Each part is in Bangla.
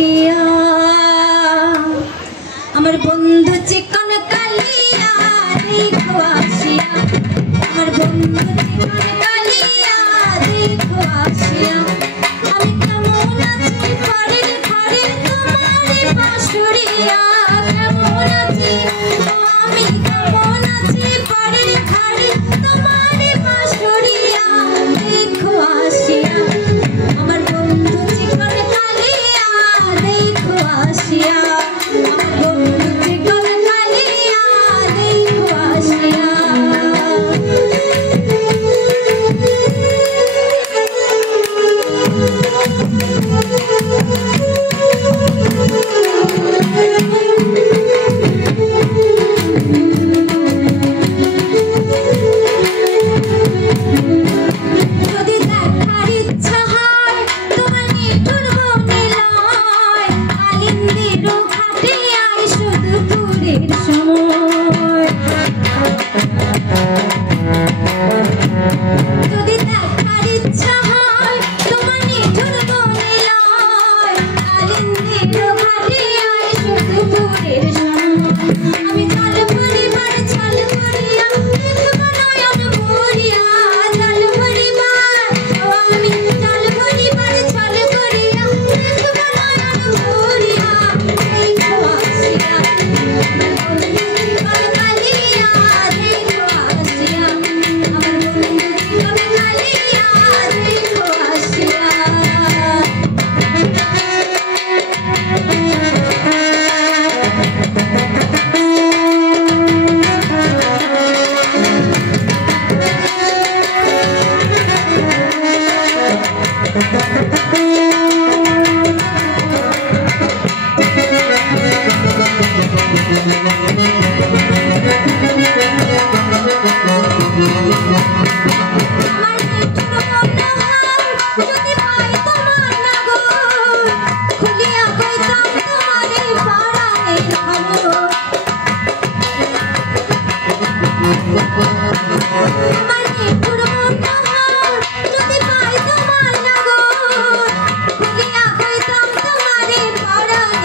আসিয়া আমার বন্ধু চিকন কালিয়া দেখো আসিয়া আমার বন্ধু চিকন কালিয়া দেখো আসিয়া আমি কেমন আছি ঘরে ঘরে তোমার বাঁশুড়িয়া কেমন আছি আমি কেমন আছি ঘরে ঘরে তোমার বাঁশুড়িয়া দেখো আসিয়া আমার বন্ধু চিকন কালিয়া দেখো আসিয়া আমার বন্ধু চিকন কালিয়া দেখো আসিয়া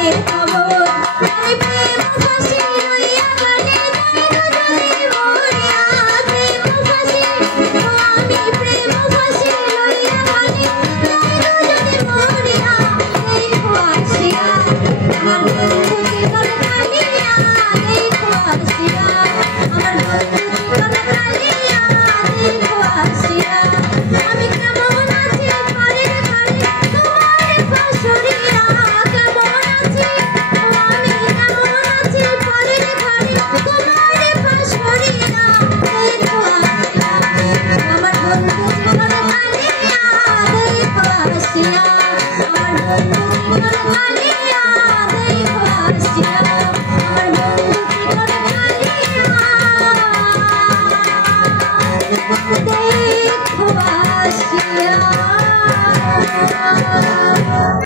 Yeah.